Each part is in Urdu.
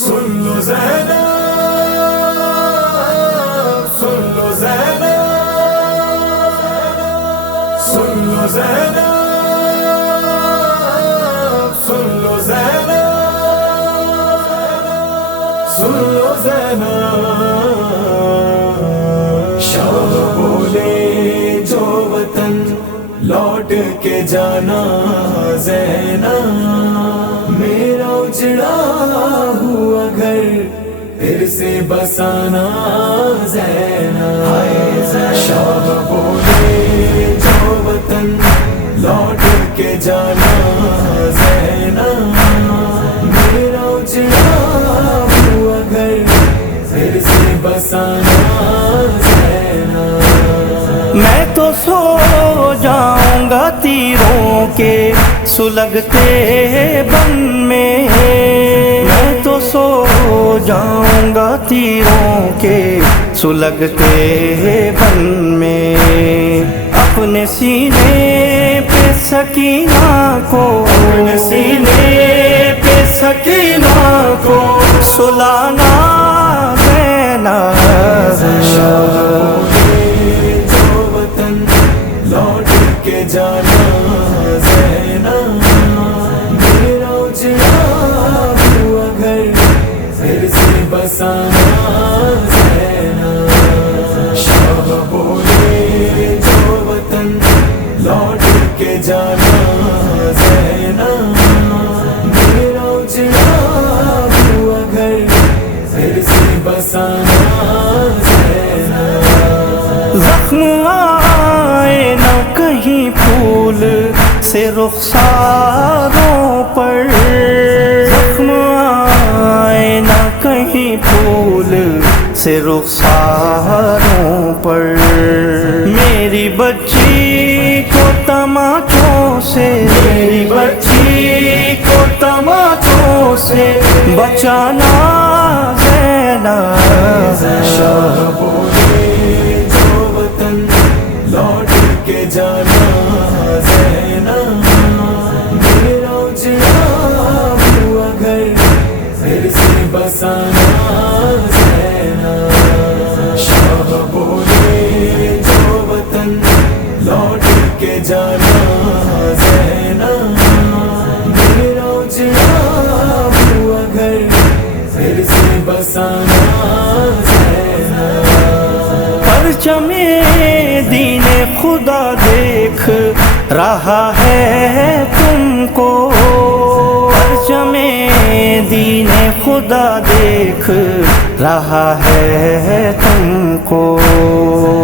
سن لو زینب، سن لو زینب، سن لو زینب، سن لو زینب، سن لو زینب۔ شاہ بولے جو وطن لوٹ کے جانا زینب، میرا اجڑا ہوا گھر پھر سے بسانا زینب۔ شاہ بولے جو وطن لوٹ کے جانا زینب، میرا اجڑا ہوا گھر پھر سے بسانا زینب۔ میں تو سو جاؤں گا تیروں کے سلگتے بن میں، میں تو سو جاؤں گا تیروں کے سلگتے بن میں، اپنے سینے پہ سکینہ کو، اپنے سینے پہ سکینہ کو سلانا زینب۔ جانا زینب، میرا اجڑا ہوا گھر پھر سے بسانا زینب۔ شاہ بولے جو وطن لوٹ کے جانا زینب، میرا اجڑا ہوا گھر پھر سے بسانا زینب۔ زخم آئے نہ کہیں پھول سے رخساروں پر، زخم آئے نہ کہیں پھول سے رخساروں پر، میری بچی کو تماچوں سے، میری بچی کو تماچوں سے بچانا زینب۔ شاہ بولے جو وطن لوٹ کے جانا زینب، میرا اجڑا ہوا گھر پھر سے بسانا زینب۔ شاہ بولے جو وطن لوٹ کے جانا زینب، میرا اجڑا ہوا گھر پھر سے بسانا زینب۔ پرچم دین خدا دیکھ رہا ہے تم کو، پرچم دین خدا دیکھ رہا ہے تم کو،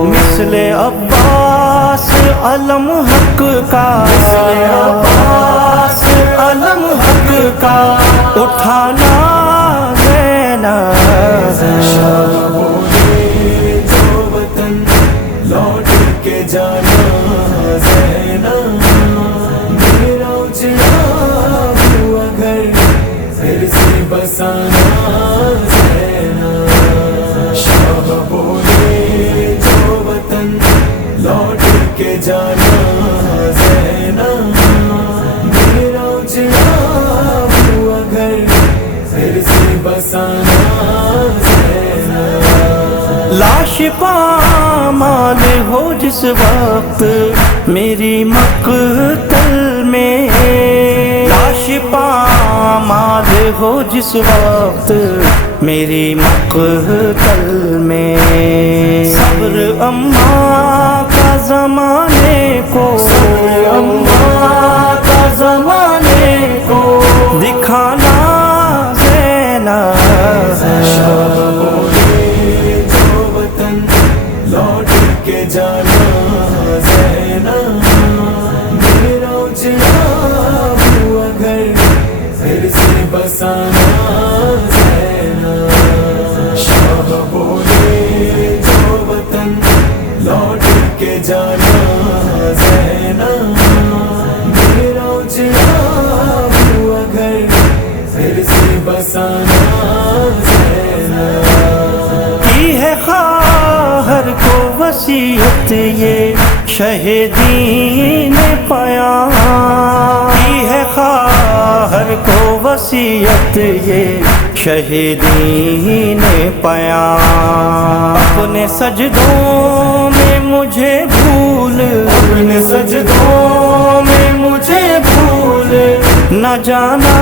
مثل عباس علم حق کا، مثل عباس علم حق کا اٹھانا زینب۔ شاہ بولے جو وطن لوٹ کے جانا زینب، میرا اجڑا ہوا گھر پھر سے بسانا زینب۔ شاہ بولے جو وطن لوٹ کے جانا زینب، میرا اجڑا ہوا گھر پھر سے بسانا زینب۔ لاش پامال ہو جس وقت میری مقتل میں، لاش پامال ہو جس وقت میری مقتل میں، صبر اماں کا زمانے کو، صبر اماں کا زمانے کو دکھانا زینب۔ شاہ بولے جو وطن لوٹ کے جانا زینب، میرا اجڑا ہوا گھر پھر سے بسانا زینب۔ شاہ بولے جو وطن لوٹ کے جانا زینب، میرا اجڑا ہوا گھر پھر سے بسانا زینب۔ کی ہے خواہر کو وصیت یہ شہیدی نے پایا کی ہے خواہر کو وصیت یہ شہیدی نے پایا اپنے سجدوں میں مجھے بھول اپنے سجدوں میں مجھے بھول نہ جانا